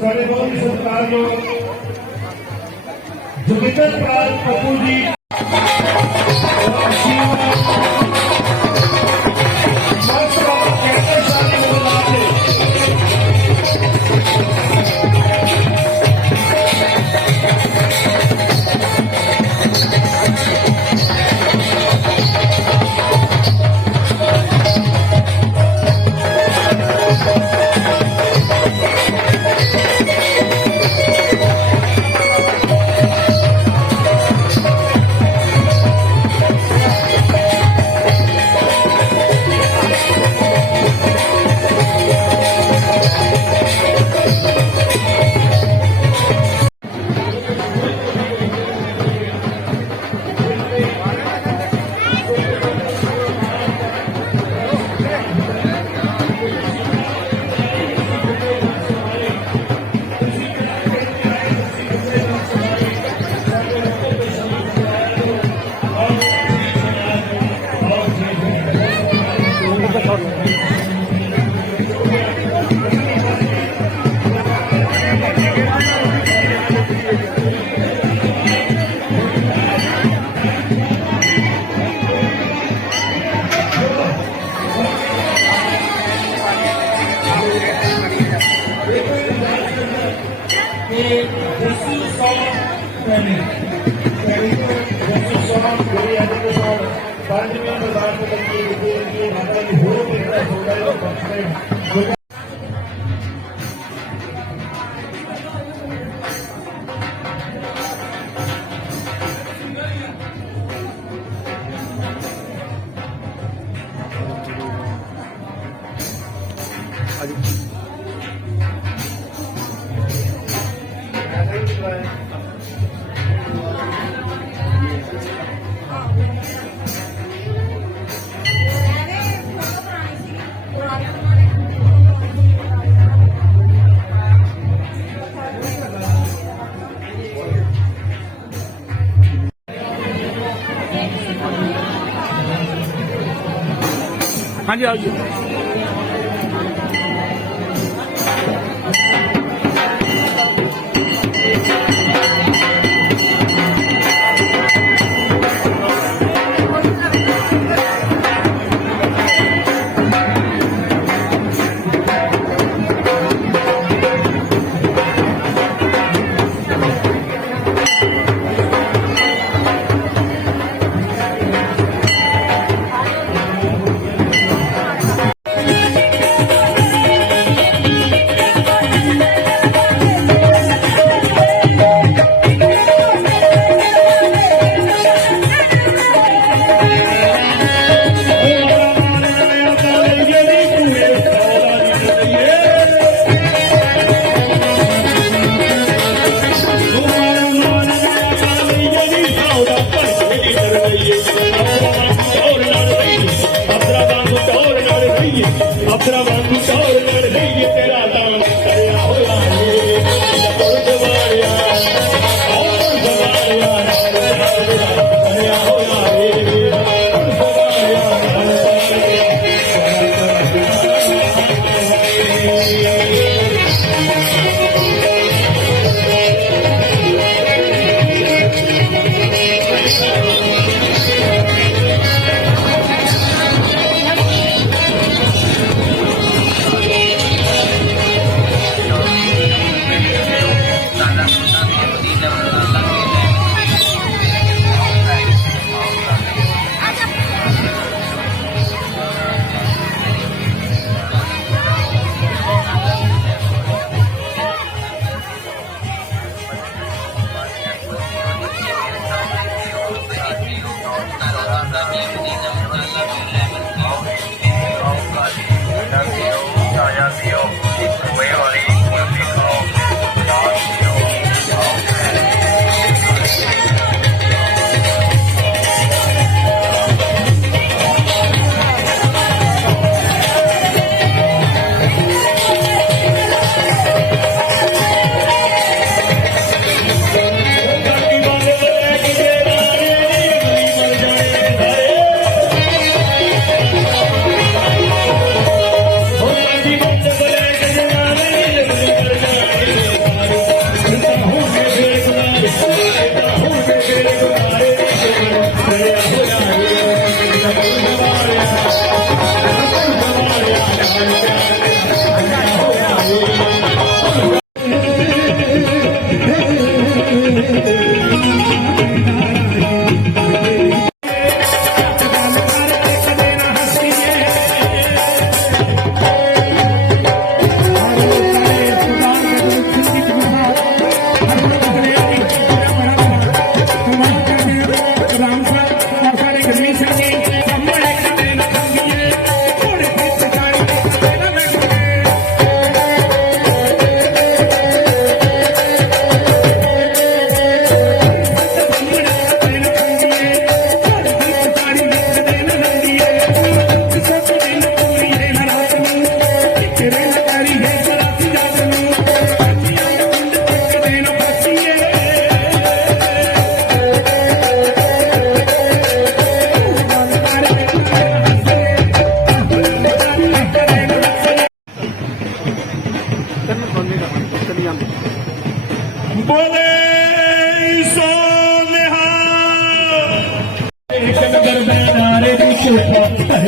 ਸਾਡੇ ਬਹੁਤ ਹੀ ਸਤਿਕਾਰਯੋਗ ਜੁਗਿੰਦਰ ਪਾਲ ਪੱਪੂ ਜੀ Hanya 是 Yeah.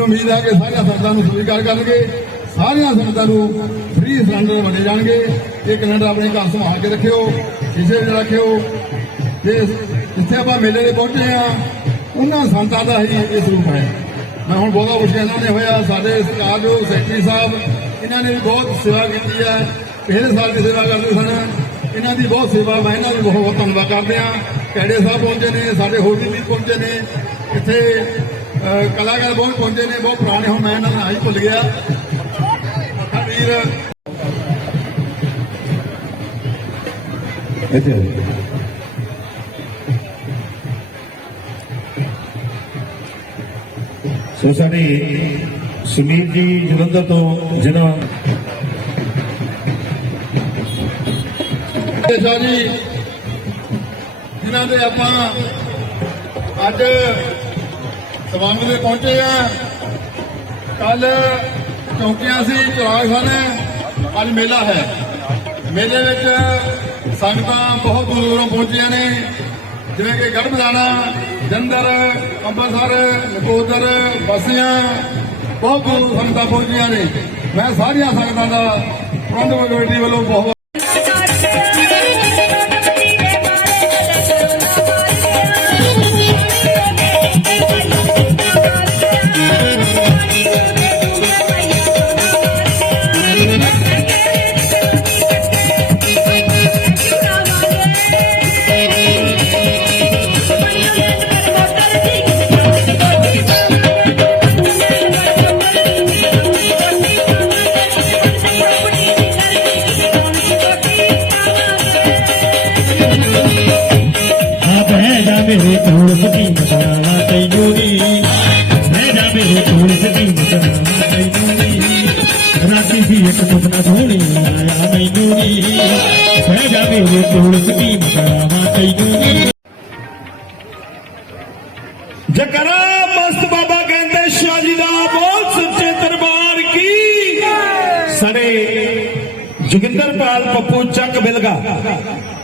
ਮੈਨੂੰ ਉਮੀਦ ਹੈ ਕਿ ਸਾਰੀਆਂ ਸੰਗਤਾਂ ਨੂੰ ਸਵੀਕਾਰ ਕਰਨਗੇ, ਸਾਰੀਆਂ ਸੰਗਤਾਂ ਨੂੰ ਫ੍ਰੀ ਸਿਲੰਡਰ ਵੰਡੇ ਜਾਣਗੇ। ਇਹ ਕੈਲੰਡਰ ਆਪਣੇ ਘਰ ਸੰਭਾਲ ਕੇ ਰੱਖਿਓ, ਕਿਸੇ ਵਿੱਚ ਰੱਖਿਓ। ਤੇ ਜਿੱਥੇ ਆਪਾਂ ਮੇਲੇ ਦੇ ਪਹੁੰਚੇ ਆ ਉਹਨਾਂ ਸੰਤਾਂ ਦਾ ਹੀ ਇਹ ਸਰੂਪ ਹੈ। ਮੈਂ ਹੁਣ ਬਹੁਤਾ ਕੁਝ ਕਹਿਣਾ ਨਹੀਂ ਹੋਇਆ। ਸਾਡੇ ਸਰਕਾਰ ਜੋ ਸੈਕਟਰੀ ਸਾਹਿਬ, ਇਹਨਾਂ ਨੇ ਵੀ ਬਹੁਤ ਸੇਵਾ ਕੀਤੀ ਹੈ। ਪਹਿਲੇ ਸਾਲ ਦੀ ਸੇਵਾ ਕਰਦੇ ਸਨ। ਇਹਨਾਂ ਦੀ ਬਹੁਤ ਸੇਵਾ, ਮੈਂ ਇਹਨਾਂ ਦੀ ਬਹੁਤ ਬਹੁਤ ਧੰਨਵਾਦ ਕਰਦੇ ਆ ਕੈੜੇ ਸਾਹਿਬ ਪਹੁੰਚੇ ਨੇ, ਸਾਡੇ ਹੋਰ ਵੀ ਪਹੁੰਚੇ ਨੇ। ਇੱਥੇ ਕਲਾਕਾਰ ਬਹੁਤ ਪਹੁੰਚੇ ਨੇ ਬਹੁਤ ਪੁਰਾਣੇ ਹੁਣ ਮੈਂ ਇਹਨਾਂ ਦਾ ਨਾਂ ਹੀ ਭੁੱਲ ਗਿਆ। ਵੀਰ ਇੱਥੇ ਸੋ ਸਾਡੇ ਸੁਮੀਰ ਜੀ ਜਲੰਧਰ ਤੋਂ ਜਿਨ੍ਹਾਂ ਜੀ ਜਿਨ੍ਹਾਂ ਦੇ ਆਪਾਂ ਅੱਜ ਸਵਾਗਤ ਦੇ ਪਹੁੰਚੇ ਆ। ਕੱਲ ਚੌਂਕੀਆਂ ਸੀ, ਚੌਰਾਹ ਸਨ। ਅੱਜ ਮੇਲਾ ਹੈ। ਮੇਲੇ ਵਿੱਚ ਸੰਗਤਾਂ ਬਹੁਤ ਦੂਰ ਦੂਰੋਂ ਪਹੁੰਚੀਆਂ ਨੇ। ਜਿਵੇਂ ਕਿ ਗੜਬਦਾਣਾ ਜੰਦਰ ਅੰਮ੍ਰਿਤਸਰ ਨਕੋਦਰ ਬਸੀਆਂ ਬਹੁਤ ਦੂਰ ਸੰਗਤਾਂ ਪਹੁੰਚੀਆਂ ਨੇ। ਮੈਂ ਸਾਰੀਆਂ ਸੰਗਤਾਂ ਦਾ ਪ੍ਰਬੰਧਕ ਕਮੇਟੀ ਵੱਲੋਂ ਬਹੁਤ ਮਿਲ ਗਾ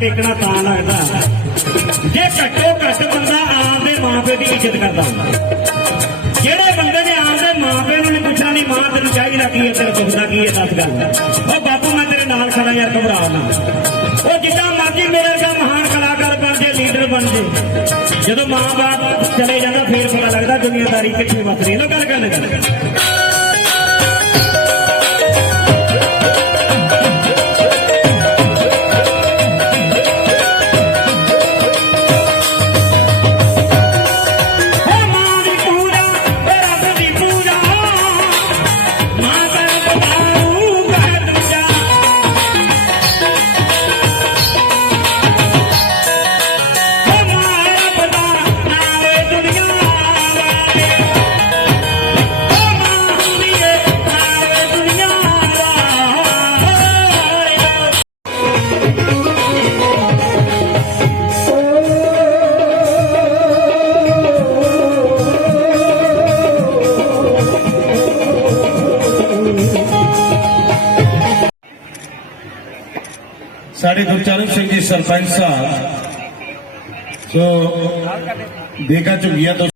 ਟੇਕਣਾ ਤਾਂ ਲੱਗਦਾ। ਜੇ ਘੱਟੋ ਘੱਟ ਬੰਦਾ ਆਪਦੇ ਮਾਪੇ ਦੀ ਇੱਜ਼ਤ ਕਰਦਾ ਹੁੰਦਾ। ਜਿਹੜੇ ਬੰਦੇ ਨੇ ਆਪਦੇ ਮਾਪੇ ਨੂੰ ਨਹੀਂ ਪੁੱਛਣਾ ਦੀ ਮਾਂ ਤੈਨੂੰ ਚਾਹੀਦਾ ਕੀ ਹੈ, ਤੇਰੇ ਪੁੱਛਦਾ ਕੀ ਹੈ ਦੱਸ ਗੱਲ ਉਹ ਬਾਪੂ, ਮੈਂ ਤੇਰੇ ਨਾਲ ਖੜਾ ਯਾਰ ਘਬਰਾ ਨਾ ਉਹ ਜਿੱਦਾਂ ਮਰਜ਼ੀ ਮੇਰੇ ਵਰਗਾ ਮਹਾਨ ਕਲਾਕਾਰ ਬਣ ਜੇ ਲੀਡਰ ਬਣ ਜੇ। ਜਦੋਂ ਮਾਂ-ਬਾਪ ਚਲੇ ਜਾਂਦਾ, ਫੇਰ ਪਤਾ ਲੱਗਦਾ ਦੁਨੀਆਦਾਰੀ ਕਿੱਥੇ ਵਸ ਰਹੀ ਹੈ। ਲੋ ਗੱਲ ਕਰ ਸਾਡੇ ਗੁਰਚਰਨ ਸਿੰਘ ਜੀ ਸਰਪੰਚ ਸਾਹਿਬ ਸੋ ਦੇਖਾ ਝੁਗੀਆਂ ਤੋਂ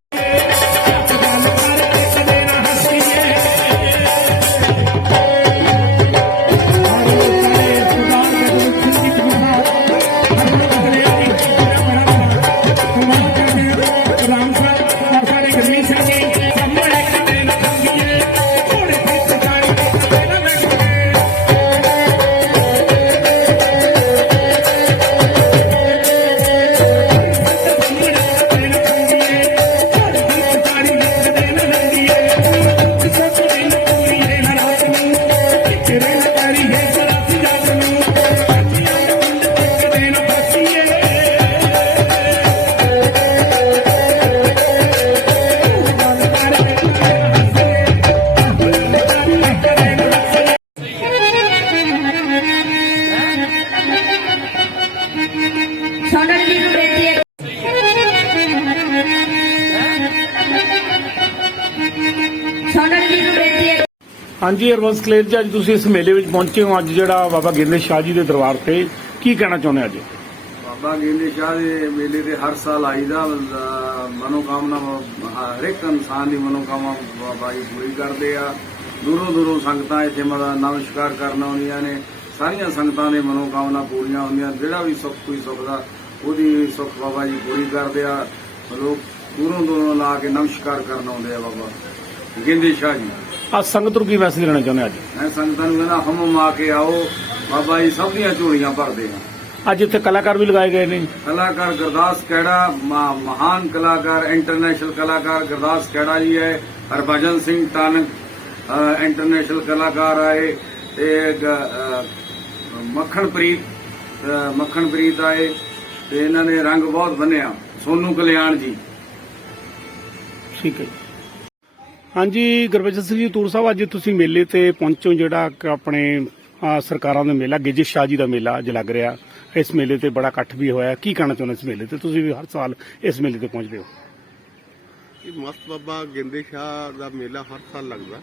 ਹਾਂਜੀ, ਹਰਵੰਸ ਕਲੇਰ ਜੀ, ਅੱਜ ਤੁਸੀਂ ਇਸ ਮੇਲੇ ਵਿੱਚ ਪਹੁੰਚੇ ਹੋ। ਅੱਜ ਜਿਹੜਾ ਬਾਬਾ ਗਿੰਦੇ ਸ਼ਾਹ ਜੀ ਦੇ ਦਰਬਾਰ ਤੇ ਕੀ ਕਹਿਣਾ ਚਾਹੁੰਦੇ ਅੱਜ? ਬਾਬਾ ਗੇਂਦੇ ਸ਼ਾਹ ਦੇ ਮੇਲੇ ਤੇ ਹਰ ਸਾਲ ਆਈਦਾ, ਅਹ, ਮਨੋਕਾਮਨਾ ਹਰ ਇੱਕ ਇਨਸਾਨ ਦੀ ਮਨੋਕਾਮਨਾ ਬਾਬਾ ਜੀ ਪੂਰੀ ਕਰਦੇ ਆ। ਦੂਰੋਂ ਦੂਰੋਂ ਸੰਗਤਾਂ ਇੱਥੇ ਮਦਾ ਨਮਸਕਾਰ ਕਰਨ ਆਉਂਦੀਆਂ ਨੇ। ਸਾਰੀਆਂ ਸੰਗਤਾਂ ਦੇ ਮਨੋਕਾਮਨਾ ਪੂਰੀਆਂ ਹੁੰਦੀਆਂ। ਜਿਹੜਾ ਵੀ ਸੁੱਖ, ਕੋਈ ਸੁੱਖ ਦਾ, ਉਹਦੀ ਸੁੱਖ ਬਾਬਾ ਜੀ ਪੂਰੀ ਕਰਦੇ ਆ। ਲੋਕ ਦੂਰੋਂ ਦੂਰੋਂ ਲਾ ਕੇ ਨਮਸਕਾਰ ਕਰਨ ਆਉਂਦੇ ਆ ਬਾਬਾ ਗੇਂਦੇ ਸ਼ਾਹ ਜੀ। ਅੱਜ ਸੰਗਤ ਨੂੰ ਕੀ ਮੈਸੇਜ ਦੇਣਾ ਚਾਹੁੰਦੇ ਅੱਜ? ਮੈਂ ਸੰਗਤਾਂ ਨੂੰ ਕਹਿੰਦਾ ਹਮ ਆ ਕੇ ਆਓ ਬਾਬਾ ਜੀ ਸਭ ਦੀਆਂ ਝੋਲੀਆਂ ਭਰਦੇ ਆ। ਅੱਜ ਇੱਥੇ ਕਲਾਕਾਰ ਵੀ ਲਗਾਏ ਗਏ ਨੇ। ਕਲਾਕਾਰ ਗੁਰਦਾਸ ਕੈੜਾ ਮਹਾਨ ਕਲਾਕਾਰ ਇੰਟਰਨੈਸ਼ਨਲ ਕਲਾਕਾਰ ਗੁਰਦਾਸ ਕੈੜਾ ਜੀ ਹੈ ਹਰਭਜਨ ਸਿੰਘ ਟਾਨਕ ਅ, ਇੰਟਰਨੈਸ਼ਨਲ ਕਲਾਕਾਰ ਆਏ ਤੇ ਮੱਖਣਪ੍ਰੀਤ ਮੱਖਣਪ੍ਰੀਤ ਆਏ ਤੇ ਇਹਨਾਂ ਨੇ ਰੰਗ ਬਹੁਤ ਬੰਨਿਆ। ਸੋਨੂ ਕਲਿਆਣ ਜੀ। ਠੀਕ ਹੈ। ਹਾਂਜੀ, ਗੁਰਬਚਨ ਸਿੰਘ ਜੀ, ਤੂਰ ਸਾਹਿਬ, ਅੱਜ ਤੁਸੀਂ ਮੇਲੇ ਤੇ ਪਹੁੰਚੋ, ਜਿਹੜਾ ਆਪਣੇ ਸਰਕਾਰਾਂ ਦਾ ਮੇਲਾ, ਗਿੱਜ ਸ਼ਾਹ ਜੀ ਦਾ ਮੇਲਾ ਅੱਜ ਲੱਗ ਰਿਹਾ। ਇਸ ਮੇਲੇ ਤੇ ਬੜਾ ਇਕੱਠ ਵੀ ਹੋਇਆ। ਕੀ ਕਹਿਣਾ ਚਾਹੁੰਦੇ ਇਸ ਮੇਲੇ ਤੇ? ਤੁਸੀਂ ਵੀ ਹਰ ਸਾਲ ਇਸ ਮੇਲੇ ਤੇ ਪਹੁੰਚਦੇ ਹੋ। ਇਹ ਮਸਤ ਬਾਬਾ ਗਿੰਦੇ ਸ਼ਾਹ ਦਾ ਮੇਲਾ ਹਰ ਸਾਲ ਲੱਗਦਾ।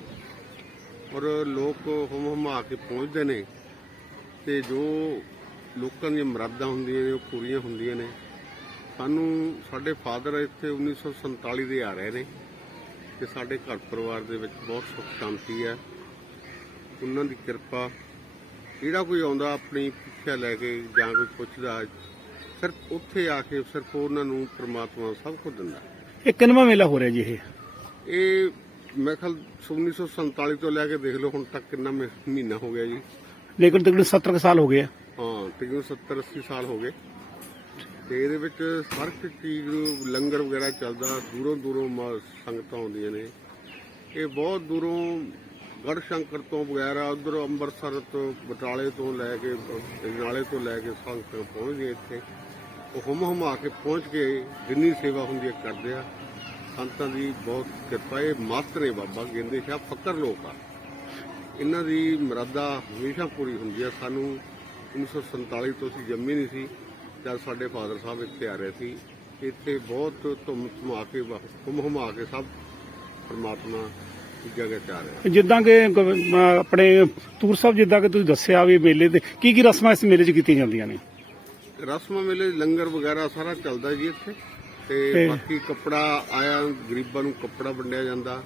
ਔਰ ਲੋਕ ਹੁਮ ਹੁਮਾ ਕੇ ਪਹੁੰਚਦੇ ਨੇ। ਤੇ ਜੋ ਲੋਕਾਂ ਦੀਆਂ ਮੁਰਾਦਾਂ ਹੁੰਦੀਆਂ ਨੇ, ਉਹ ਪੂਰੀਆਂ ਹੁੰਦੀਆਂ ਨੇ। ਸਾਨੂੰ ਸਾਡੇ ਫਾਦਰ ਇੱਥੇ 1947 ਦੇ ਆ ਰਹੇ ਨੇ। ਤੇ ਸਾਡੇ ਘਰ ਪਰਿਵਾਰ ਦੇ ਵਿੱਚ ਬਹੁਤ ਸੁੱਖ ਸ਼ਾਂਤੀ ਹੈ। ਉਹਨਾਂ ਦੀ ਕਿਰਪਾ ਜਿਹੜਾ ਕੋਈ ਆਉਂਦਾ ਆਪਣੀ ਪਿੱਛਾ ਲੈ ਕੇ ਜਾਂ ਕੋਈ ਪੁੱਛਦਾ ਸਿਰਫ ਉੱਥੇ ਆ ਕੇ ਸਿਰਫ ਉਹਨਾਂ ਨੂੰ ਪ੍ਰਮਾਤਮਾ ਸਭ ਕੁਝ ਦਿੰਦਾ। ਇਹ ਕਿੰਨਵਾਂ ਮੇਲਾ ਹੋ ਰਿਹਾ ਜੀ ਇਹ? ਇਹ ਮੈਂ ਖਿਆਲ 1947 ਤੋਂ ਲੈ ਕੇ ਦੇਖ ਲਓ ਹੁਣ ਤੱਕ ਕਿੰਨਾ ਮਹੀ- ਮਹੀਨਾ ਹੋ ਗਿਆ ਜੀ। ਲੇਕਿਨ ਤਕਰੀਬਨ 70 ਕੁ ਸਾਲ ਹੋ ਗਏ ਆ। ਹਾਂ ਤਕਰੀਬਨ 70 80 ਸਾਲ ਹੋ ਗਏ। ਤੇ ਇਹਦੇ ਵਿੱਚ ਹਰ ਇੱਕ ਚੀਜ਼ ਨੂੰ ਲੰਗਰ ਵਗੈਰਾ ਚੱਲਦਾ, ਦੂਰੋਂ ਦੂਰੋਂ ਮ- ਸੰਗਤਾਂ ਆਉਂਦੀਆਂ ਨੇ। ਇਹ ਬਹੁਤ ਦੂਰੋਂ ਗੜ ਸ਼ੰਕਰ ਤੋਂ ਵਗੈਰਾ ਉਧਰ ਅੰਮ੍ਰਿਤਸਰ ਤੋਂ, ਬਟਾਲੇ ਤੋਂ ਲੈ ਕੇ ਨਾਲੇ ਤੋਂ ਲੈ ਕੇ ਸੰਗਤਾਂ ਪਹੁੰਚਦੀਆਂ ਇੱਥੇ। ਉਹ ਹੁਮ ਹੁਮਾ ਕੇ ਪਹੁੰਚ ਕੇ ਜਿੰਨੀ ਸੇਵਾ ਹੁੰਦੀ ਹੈ ਕਰਦੇ ਆ। ਸੰਤਾਂ ਦੀ ਬਹੁਤ ਕਿਰਪਾ, ਇਹ ਮਸਤ ਨੇ ਬਾਬਾ, ਗੇਂਦੇ ਸ਼ਾਹ ਫਕਰ ਲੋਕ ਆ। ਇਹਨਾਂ ਦੀ ਮਰਾਦਾ ਹਮੇਸ਼ਾ ਪੂਰੀ ਹੁੰਦੀ ਆ। ਸਾਨੂੰ 1947 ਤੋਂ ਅਸੀਂ ਜੰਮੇ ਨਹੀਂ ਸੀ। ਜਦ ਸਾਡੇ ਫਾਦਰ ਸਾਹਿਬ ਇੱਥੇ ਆ ਰਹੇ ਸੀ ਇੱਥੇ ਬਹੁਤ ਧੁੰਮ ਧਮਾ ਕੇ ਹੁਮ ਹੁਮਾ ਕੇ ਸਭ ਪਰਮਾਤਮਾ ਦੀ ਜਗ੍ਹਾ ਚ ਆ ਰਿਹਾ ਜਿੱਦਾਂ ਕਿ ਆਪਣੇ ਤੂਰ ਸਾਹਿਬ ਜਿੱਦਾਂ ਕਿ ਤੁਸੀਂ ਦੱਸਿਆ ਵੀ ਮੇਲੇ ਤੇ ਕੀ ਕੀ ਰਸਮਾਂ ਇਸ ਮੇਲੇ 'ਚ ਕੀਤੀਆਂ ਜਾਂਦੀਆਂ ਨੇ? ਰਸਮਾਂ ਵੇਲੇ ਲੰਗਰ ਵਗੈਰਾ ਸਾਰਾ ਚੱਲਦਾ ਜੀ ਇੱਥੇ ਤੇ ਤੇ- ਬਾਕੀ ਕੱਪੜਾ ਆਇਆ ਗਰੀਬਾਂ ਨੂੰ ਕੱਪੜਾ ਵੰਡਿਆ ਜਾਂਦਾ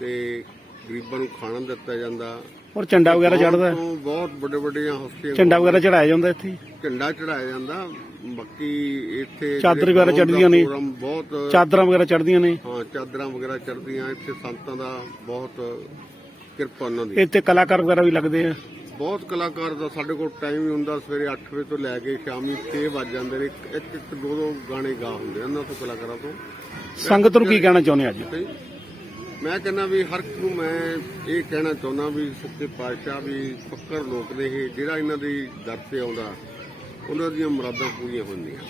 ਤੇ ਗਰੀਬਾਂ ਨੂੰ ਖਾਣਾ ਦਿੱਤਾ ਜਾਂਦਾ ਔਰ ਝੰਡਾ ਵਗੈਰਾ ਚੜਦਾ ਤੋਂ ਬਹੁਤ ਵੱਡੇ ਵੱਡੀਆਂ ਹਸਤੀਆਂ ਝੰਡਾ ਵਗੈਰਾ ਚੜਾਇਆ ਜਾਂਦਾ ਇੱਥੇ? ਝੰਡਾ ਚੜਾਇਆ ਜਾਂਦਾ। ਬਾਕੀ ਇੱਥੇ ਚਾਦਰ ਜਿਹੜੇ ਵਗੈਰਾ ਪ੍ਰੋਗਰਾਮ ਚੜ੍ਹਦੀਆਂ ਨੇ। ਪ੍ਰੋਗਰਾਮ ਬਹੁਤ ਚਾਦਰਾਂ ਵਗੈਰਾ ਚੜਦੀਆਂ ਨੇ? ਹਾਂ ਚਾਦਰਾਂ ਵਗੈਰਾ ਚੜਦੀਆਂ ਇੱਥੇ ਸੰਤਾਂ ਦਾ ਬਹੁਤ ਕਿਰਪਾ ਉਹਨਾਂ ਦੀ। ਇੱਥੇ ਕਲਾਕਾਰ ਵਗੈਰਾ ਵੀ ਲੱਗਦੇ ਆ? ਬਹੁਤ ਕਲਾਕਾਰ ਦਾ ਸਾਡੇ ਕੋਲ ਟਾਈਮ ਹੀ ਹੁੰਦਾ। ਸਵੇਰੇ 8 ਵਜੇ ਤੋਂ ਲੈ ਕੇ ਸ਼ਾਮੀ 6 ਵੱਜ ਜਾਂਦੇ ਨੇ। ਇੱਕ ਇੱਕ ਦੋ ਦੋ ਗਾਣੇ ਗਾ ਹੁੰਦੇ ਆ ਉਹਨਾਂ ਤੋਂ ਕਲਾਕਾਰਾਂ ਤੋਂ। ਸੰਗਤ ਨੂੰ ਕੀ ਕਹਿਣਾ ਚਾਹੁੰਦੇ ਅੱਜ? ਤੇ ਮੈਂ ਕਹਿੰਦਾ ਵੀ ਹਰ ਇੱਕ ਨੂੰ ਮੈਂ ਇਹ ਕਹਿਣਾ ਚਾਹੁੰਦਾ ਵੀ ਸੱਚੇ ਪਾਤਸ਼ਾਹ ਵੀ ਫੱਕਰ ਲੋਕ ਨੇ ਇਹ, ਜਿਹੜਾ ਇਹਨਾਂ ਦੀ ਦਰ ਤੇ ਆਉਂਦਾ, ਉਹਨਾਂ ਦੀਆਂ ਮੁਰਾਦਾਂ ਪੂਰੀਆਂ ਹੁੰਦੀਆਂ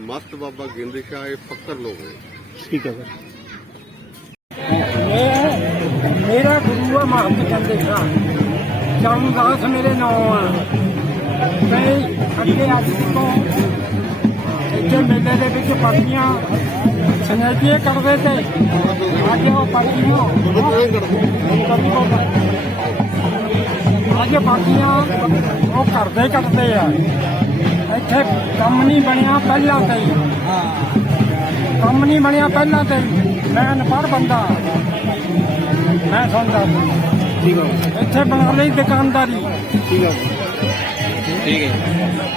ਮਸਤ ਬਾਬਾ ਗਿੰਦ ਸ਼ਾਹ, ਇਹ ਫੱਕਰ ਲੋਕ ਨੇ। ਠੀਕ ਹੈ ਸਰ। ਮੇਰਾ ਗੁਰੂ ਆ ਮਹੰਤ ਚੰਦੇ ਸ਼ਾਹ। ਚਰਨਦਾਸ ਮੇਰੇ ਨਾਮ ਆ। ਮੈਂ ਅੱਗੇ ਅੱਜ ਤੋਂ ਇੱਥੇ ਮੇਲੇ ਦੇ ਵਿੱਚ ਪਾਰਟੀਆਂ ਸਨੇਹੀਏ ਕਰਦੇ ਤੇ ਅੱਜ ਉਹ ਪਾਰਟੀਆਂ ਅੱਜ ਪਾਰਟੀਆਂ ਉਹ ਕਰਦੇ ਕਰਦੇ ਆ। ਇੱਥੇ ਕੰਮ ਨਹੀਂ ਬਣਿਆ ਪਹਿਲਾਂ ਤੇ। ਹੀ ਕੰਮ ਨਹੀਂ ਬਣਿਆ ਪਹਿਲਾਂ ਤੇ। ਹੀ। ਮੈਂ ਅਨਪੜ੍ਹ ਬੰਦਾ। ਮੈਂ ਸੁਣਦਾ। ਠੀਕ ਹੈ ਇੱਥੇ ਬਣਾ ਲਈ ਦੁਕਾਨਦਾਰੀ। ਠੀਕ ਹੈ